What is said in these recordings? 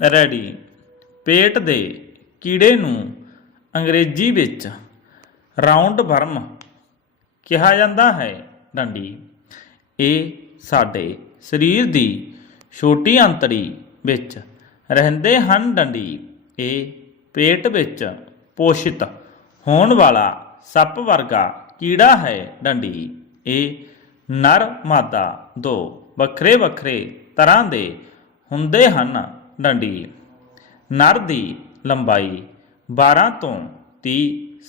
Ready. ਪੇਟ ਦੇ ਕੀੜੇ ਨੂੰ ਅੰਗਰੇਜ਼ੀ ਵਿੱਚ ਰਾਉਂਡ ਵਰਮ ਕਿਹਾ ਜਾਂਦਾ ਹੈ ਡੰਡੀ। ਇਹ ਸਾਡੇ ਸਰੀਰ ਦੀ ਛੋਟੀ ਅੰਤੜੀ ਵਿੱਚ ਰਹਿੰਦੇ ਹਨ ਡੰਡੀ। ਇਹ ਪੇਟ ਵਿੱਚ ਪੋਸ਼ਿਤ ਹੋਣ ਵਾਲਾ ਸੱਪ ਵਰਗਾ ਕੀੜਾ ਹੈ ਡੰਡੀ। ਇਹ ਨਰ ਮਾਦਾ ਦੋ ਵੱਖਰੇ ਵੱਖਰੇ ਤਰ੍ਹਾਂ ਦੇ ਹੁੰਦੇ ਹਨ। ਡੰਡੀ ਨਰ ਦੀ ਲੰਬਾਈ 12 ਤੋਂ 30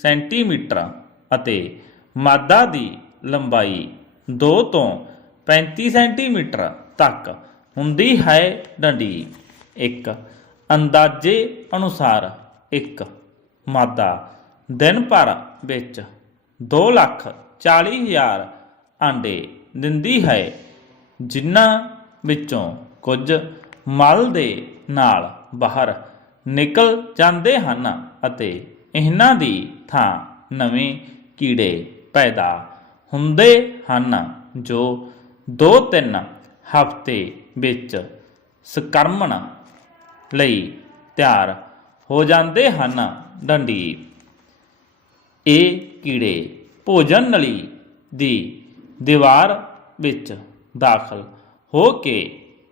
ਸੈਂਟੀਮੀਟਰ ਅਤੇ ਮਾਦਾ ਦੀ ਲੰਬਾਈ 2 ਤੋਂ 35 ਸੈਂਟੀਮੀਟਰ ਤੱਕ ਹੁੰਦੀ ਹੈ ਡੰਡੀ ਇੱਕ ਅੰਦਾਜ਼ੇ ਅਨੁਸਾਰ ਇੱਕ ਮਾਦਾ ਦਿਨ ਭਰ ਵਿੱਚ 2 ਲੱਖ 40 ਹਜ਼ਾਰ ਆਂਡੇ ਦਿੰਦੀ ਹੈ, ਜਿਨ੍ਹਾਂ ਵਿੱਚੋਂ ਕੁਝ ਮਲ ਦੇ ਨਾਲ ਬਾਹਰ ਨਿਕਲ ਜਾਂਦੇ ਹਨ ਅਤੇ ਇਹਨਾਂ ਦੀ ਥਾਂ ਨਵੇਂ ਕੀੜੇ ਪੈਦਾ ਹੁੰਦੇ ਹਨ, ਜੋ 2-3 ਹਫ਼ਤੇ ਵਿੱਚ ਸਕਰਮਣ ਲਈ ਤਿਆਰ ਹੋ ਜਾਂਦੇ ਹਨ। ਡੰਡੀ। ਇਹ ਕੀੜੇ ਭੋਜਨ ਨਲੀ ਦੀ ਦੀਵਾਰ ਵਿੱਚ ਦਾਖਲ ਹੋ ਕੇ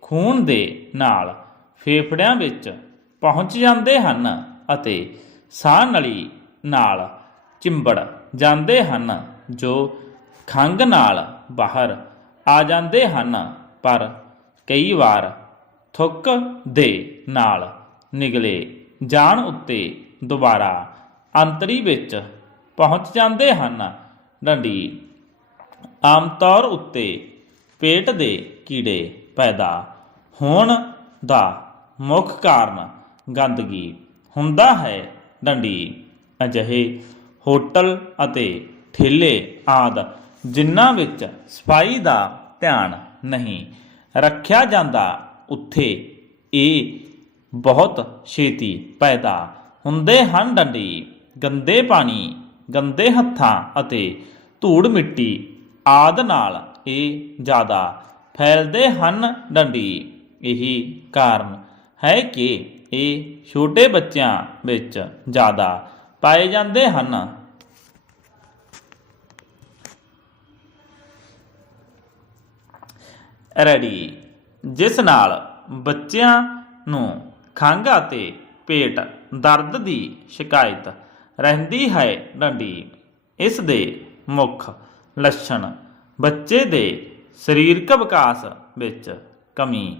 ਖੂਨ ਦੇ ਨਾਲ ਫੇਫੜਿਆਂ ਵਿੱਚ ਪਹੁੰਚ ਜਾਂਦੇ ਹਨ ਅਤੇ ਸਾਹ ਨਲੀ ਨਾਲ ਚਿੰਬੜ ਜਾਂਦੇ ਹਨ, ਜੋ ਖੰਘ ਨਾਲ ਬਾਹਰ ਆ ਜਾਂਦੇ ਹਨ, ਪਰ ਕਈ ਵਾਰ ਥੁੱਕ ਦੇ ਨਾਲ ਨਿਗਲੇ ਜਾਣ ਉੱਤੇ ਦੁਬਾਰਾ ਅੰਤਰੀ ਵਿੱਚ ਪਹੁੰਚ ਜਾਂਦੇ ਹਨ। ਡੰਡੀ ਆਮ ਤੌਰ ਉੱਤੇ ਪੇਟ ਦੇ ਕੀੜੇ ਪੈਦਾ ਹੋਣ ਦਾ ਮੁੱਖ ਕਾਰਨ ਗੰਦਗੀ ਹੁੰਦਾ ਹੈ, ਡੰਡੀ। ਅਜਿਹੇ ਹੋਟਲ ਅਤੇ ਠੇਲੇ ਆਦ ਜਿਨ੍ਹਾਂ ਵਿੱਚ ਸਫ਼ਾਈ ਦਾ ਧਿਆਨ ਨਹੀਂ ਰੱਖਿਆ ਜਾਂਦਾ, ਉੱਥੇ ਇਹ ਬਹੁਤ ਛੇਤੀ ਪੈਦਾ ਹੁੰਦੇ ਹਨ, ਡੰਡੀ। ਗੰਦੇ ਪਾਣੀ, ਗੰਦੇ ਹੱਥਾਂ ਅਤੇ ਧੂੜ ਮਿੱਟੀ ਆਦ ਨਾਲ ਇਹ ਜ਼ਿਆਦਾ ਫੈਲਦੇ ਹਨ, ਡੰਡੀ। ਇਹੀ ਕਾਰਨ ਹੈ ਕਿ ਇਹ ਛੋਟੇ ਬੱਚਿਆਂ ਵਿੱਚ ਜ਼ਿਆਦਾ ਪਾਏ ਜਾਂਦੇ ਹਨ। ਰੈਡੀ। ਜਿਸ ਨਾਲ ਬੱਚਿਆਂ ਨੂੰ ਖੰਘ ਅਤੇ ਪੇਟ ਦਰਦ ਦੀ ਸ਼ਿਕਾਇਤ ਰਹਿੰਦੀ ਹੈ ਡੰਡੀ, ਇਸ ਦੇ ਮੁੱਖ ਲੱਛਣ ਬੱਚੇ ਦੇ ਸਰੀਰਕ ਵਿਕਾਸ ਵਿੱਚ ਕਮੀ,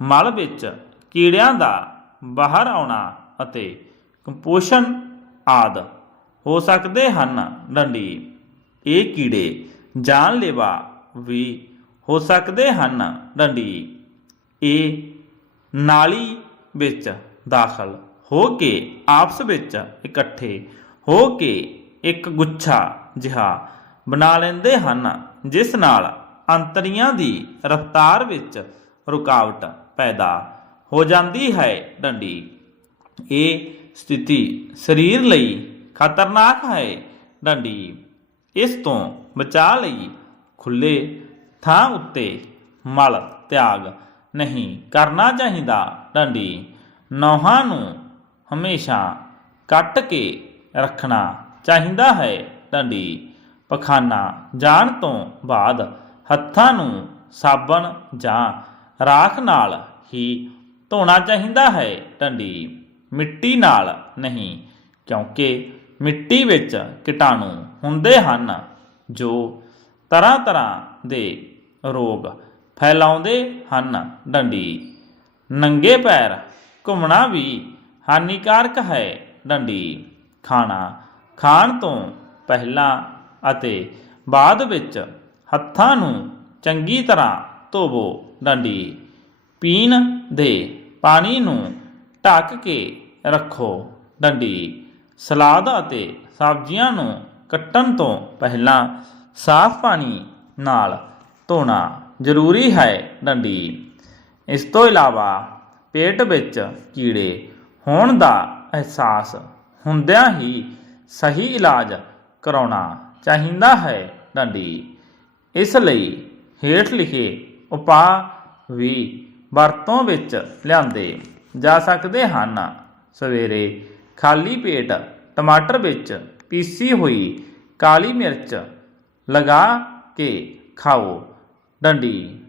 ਮਲ ਵਿੱਚ ਕੀੜਿਆਂ ਦਾ ਬਾਹਰ ਆਉਣਾ ਅਤੇ ਕੁਪੋਸ਼ਣ ਆਦ ਹੋ ਸਕਦੇ ਹਨ ਡੰਡੀ। ਇਹ ਕੀੜੇ ਜਾਨਲੇਵਾ ਵੀ ਹੋ ਸਕਦੇ ਹਨ ਡੰਡੀ। ਇਹ ਨਾਲੀ ਵਿੱਚ ਦਾਖਲ ਹੋ ਕੇ ਆਪਸ ਵਿੱਚ ਇਕੱਠੇ ਹੋ ਕੇ ਇੱਕ ਗੁੱਛਾ ਜਿਹਾ ਬਣਾ ਲੈਂਦੇ ਹਨ, ਜਿਸ ਨਾਲ ਅੰਤਰੀਆਂ ਦੀ ਰਫ਼ਤਾਰ ਵਿੱਚ ਰੁਕਾਵਟ ਪੈਦਾ ਹੋ ਜਾਂਦੀ ਹੈ ਡੰਡੀ। ਇਹ ਸਥਿਤੀ ਸਰੀਰ ਲਈ ਖਤਰਨਾਕ ਹੈ ਡੰਡੀ। ਇਸ ਤੋਂ ਬਚਾਅ ਲਈ ਖੁੱਲੇ ਥਾਂ ਉੱਤੇ ਮਲ ਤਿਆਗ ਨਹੀਂ ਕਰਨਾ ਚਾਹੀਦਾ ਡੰਡੀ। ਨੌਹਾਂ ਨੂੰ ਹਮੇਸ਼ਾ ਕੱਟ ਕੇ ਰੱਖਣਾ ਚਾਹੀਦਾ ਹੈ ਡੰਡੀ। ਪਖਾਨਾ ਜਾਣ ਤੋਂ ਬਾਅਦ ਹੱਥਾਂ ਨੂੰ ਸਾਬਣ ਜਾਂ ਰਾਖ ਨਾਲ ਹੀ ਧੋਣਾ ਚਾਹੀਦਾ ਹੈ ਡੰਡੀ ਮਿੱਟੀ ਨਾਲ ਨਹੀਂ, ਕਿਉਂਕਿ ਮਿੱਟੀ ਵਿੱਚ ਕੀਟਾਣੂ ਹੁੰਦੇ ਹਨ, ਜੋ ਤਰ੍ਹਾਂ ਤਰ੍ਹਾਂ ਦੇ ਰੋਗ ਫੈਲਾਉਂਦੇ ਹਨ, ਡੰਡੀ। ਨੰਗੇ ਪੈਰ ਘੁੰਮਣਾ ਵੀ ਹਾਨੀਕਾਰਕ ਹੈ, ਡੰਡੀ। ਖਾਣਾ ਖਾਣ ਤੋਂ ਪਹਿਲਾਂ ਅਤੇ ਬਾਅਦ ਵਿੱਚ ਹੱਥਾਂ ਨੂੰ ਚੰਗੀ ਤਰ੍ਹਾਂ ਧੋਵੋ, ਡੰਡੀ। ਪੀਣ ਦੇ ਪਾਣੀ ਨੂੰ ਢੱਕ ਕੇ ਰੱਖੋ। ਡੰਡੀ ਸਲਾਦ ਅਤੇ ਸਬਜ਼ੀਆਂ ਨੂੰ ਕੱਟਣ ਤੋਂ ਪਹਿਲਾਂ ਸਾਫ਼ ਪਾਣੀ ਨਾਲ ਧੋਣਾ ਜ਼ਰੂਰੀ ਹੈ ਡੰਡੀ। ਇਸ ਤੋਂ ਇਲਾਵਾ ਪੇਟ ਵਿੱਚ ਕੀੜੇ ਹੋਣ ਦਾ ਅਹਿਸਾਸ ਹੁੰਦਿਆਂ ਹੀ ਸਹੀ ਇਲਾਜ ਕਰਾਉਣਾ ਚਾਹੀਦਾ ਹੈ ਡੰਡੀ। ਇਸ ਲਈ ਹੇਠ ਲਿਖੇ ਉਪਾਅ ਵੀ ਵਰਤੋਂ ਵਿੱਚ ਲਿਆਂਦੇ ਜਾ ਸਕਦੇ ਹਨ। ਸਵੇਰੇ ਖਾਲੀ ਪੇਟ ਟਮਾਟਰ ਵਿੱਚ ਪੀਸੀ ਹੋਈ ਕਾਲੀ ਮਿਰਚ ਲਗਾ ਕੇ ਖਾਓ। ਡੰਡੀ